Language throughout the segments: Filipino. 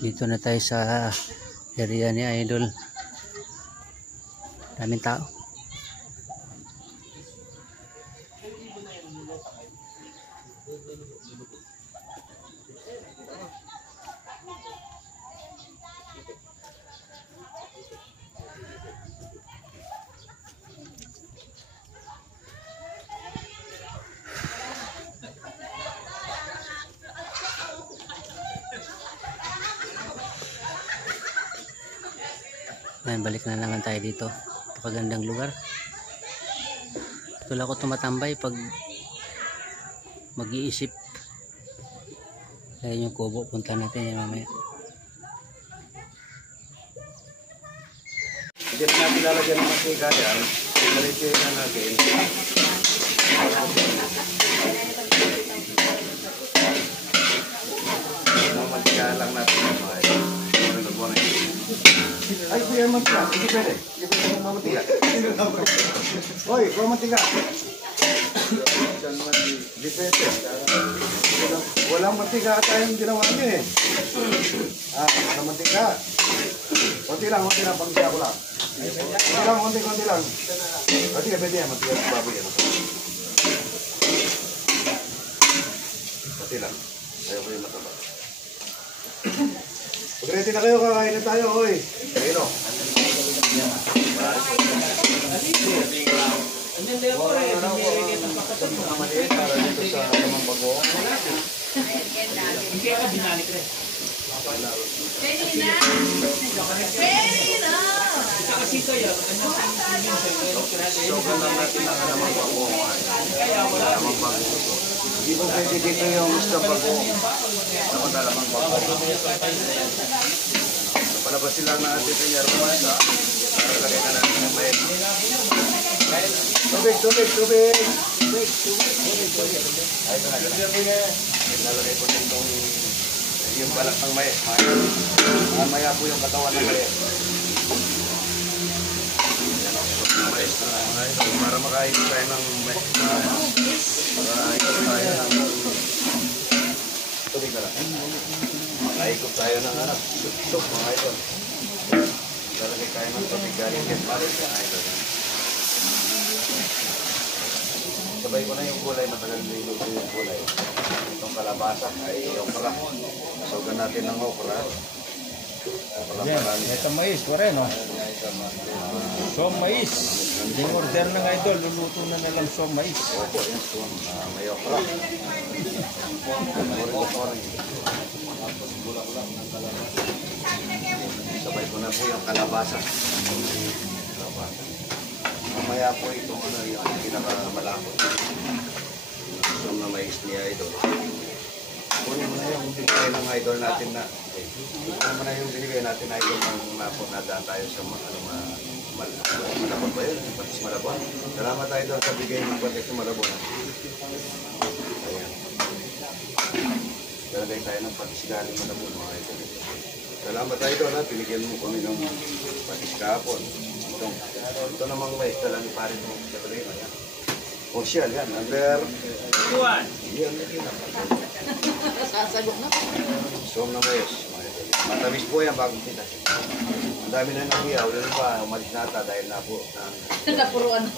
Dito na tayo sa area ni Idol. Daming tao. Yan, balik na naman tayo dito. Napakagandang lugar. Ito lang ako tumatambay pag mag-iisip. Ayan yung kubo. Punta natin yan mamaya. Hindi natin lalagyan ng mantika yan. Marityo na natin. Mantika lang natin mga ito. Ay, kuya mantika. Hindi pwede. Hindi pwede ng mantika. Hoy, kuya mantika. Dipete. Walang mantika tayong ginawa niyo eh. Walang mantika. Konti lang, pang siya ko lang. Konti lang. Kasi pwede yan, mantika ng baboy yan. Konti lang. Ayaw ko yung mataba. Pag-ready na kayo, kakain na tayo, oy. Ayun o. Para dito sa lamang bago. Hindi ka binalik rin. Sogan lang natin ang lamang bago. Lamang bago. Hindi mo pwede dito yung gusto bago. Lamang bago. Palabas sila na atin yung armasa. Para lagay na natin yung may. Tubig. Ay, ito na. Nalagay ko din itong yung balak ng may. Maya po yung katawan ng may. Para makain tayo ng may. Makaikot tayo ng tubig na lang. Makaikot tayo ng sup mga ito. Lalagay tayo ng tubig galing yan para sa ito. Sabay ko na yung gulay, matagal na iluto yung gulay. Itong kalabasa ay okra. Sugan natin ng okra. Ito mais, ko rin, no? So, mais. Hindi order ng idol, luluto na nalang so, mais. Opo, yung so, may okra. Sabay ko na po yung kalabasa. Mamaya po itong yung pinakamalapot. Yung na mais niya idol. Kunin mo na yung binigay ng idol natin na kunin mo na yung binigay natin na idol ng napot na daan tayo sa malabon ba yun? Patis malabon. Salamat idol sa bigay ng patis malabon. Ayan. Lalagay tayo ng patis galing malabon mga idol. Salamat idol ha. Pinigyan mo kami ng patis kahapon. Ito namang mais na lang pa rin mo sa kalima yan. Social yan. Under Juan. Yan. Sasagot na. Som na mais. Matamis po yan bagong kita. Ang dami na nahiyaw. Lalo pa, umalis na ata dahil na po. Napuruan.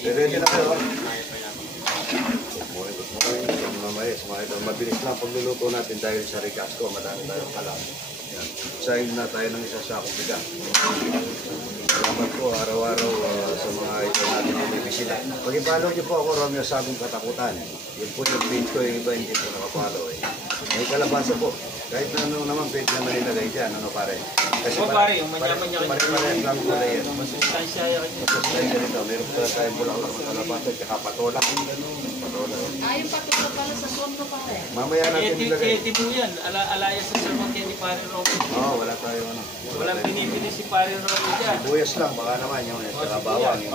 Ready na kayo. Good morning. Som na mais. Mabilis lang pagluluto natin dahil sa recasco. Madami tayong kalam. Sayin na tayo ng isa sa akong biga. Salamat po araw-araw sa mga ito natin na may bisita. Pag-ipalo niyo po ako, Romeo Sagong Katakutan. Yun po yung page ko, yung iba hindi po nakapalo eh. May kalabasa po. Kahit na ano naman page naman nilagay dyan, ano pare. Kasi pare, yung manya-manya pare-pare lang kulay yan. Masustansya yan. Masustansya rito. Meron pa tayong bulaklak ng kalabasa at saka patola. Yung patola pala sa sondo pare. Mamaya natin nilagay. Kaya po yan, alaya sa sermon ni Pare Roque. Oo, wala tayo ano. Walang pinipili si Pare Roque dyan. Buyas lang, baka naman yung bawang, yung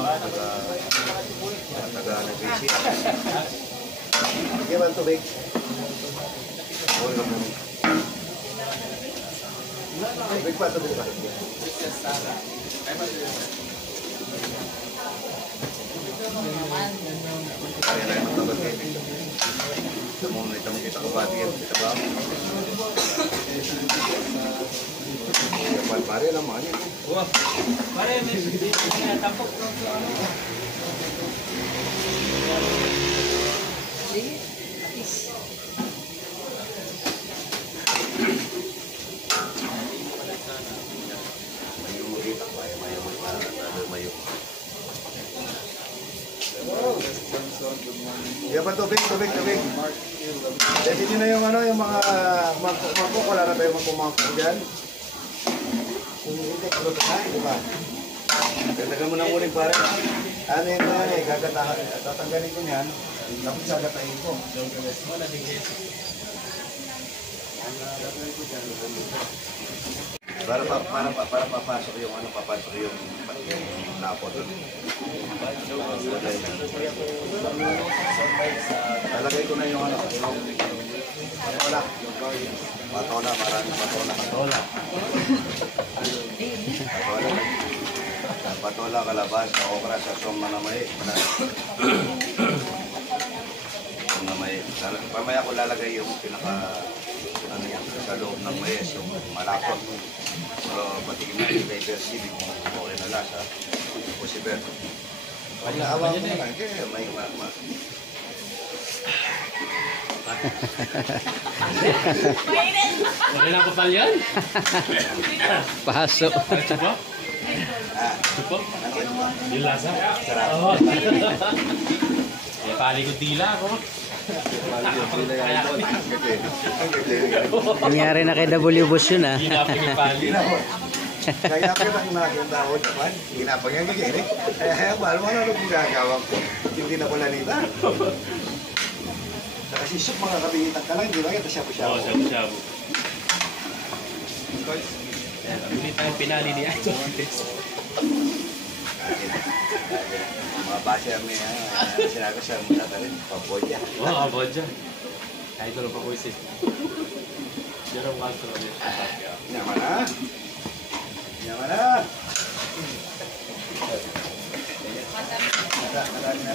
taga-nabisi. Sige ba ang tubig? Tubig pa. Kaya na yung matabag kayo. Ito mo kita Babatingin kita ba? Pare lang mga niya. Wah, pare, may tapok. Iya pa tubig. Kasi nyo na yung ano, yung mga mangkok, wala na tayong magpumangkok dyan. Kung hindi, kulot na, di ba? Gatagan mo na muli pare. Ano yun na eh, tatanggalin ko niyan, tapos gagatayin ko. Para papasok yung ano, papasok yung napo doon. Talagay ko na yung ano, patola. Patola, maraming patola. Patola, kalabas, okra, sasong, manamay. Manamay. Pamaya ko lalagay yung ano yan, sa loob ng mais, yung malapot. Pero patigin na yung kay Bersibi kung okay na lasa. O si Ber. Pag naawa ko na lang, kaya may Wala na kapal yan? Paso. Chupo? Chupo? Yung lasa? sarap. Pali ko tila ako. Nangyari na kay W Boss yun ah. Ginapin yung pali. Kaya ko lang nakita ko naman, ginapang yan kagiri. Kaya mahal mo na nung ginagawa ko. Hindi na ko lanita. Kasi soup mga kabingitan ka lang, di ba? Ito shabu-shabu. Oo, shabu-shabu. Hindi tayong pinali ni Idol. Mga basya may sinabi sa mga rin, pabodya. Oo, abod dyan. Idol pa ko isi. Jerome Castro. Yaman na. Yaman na. Madami na.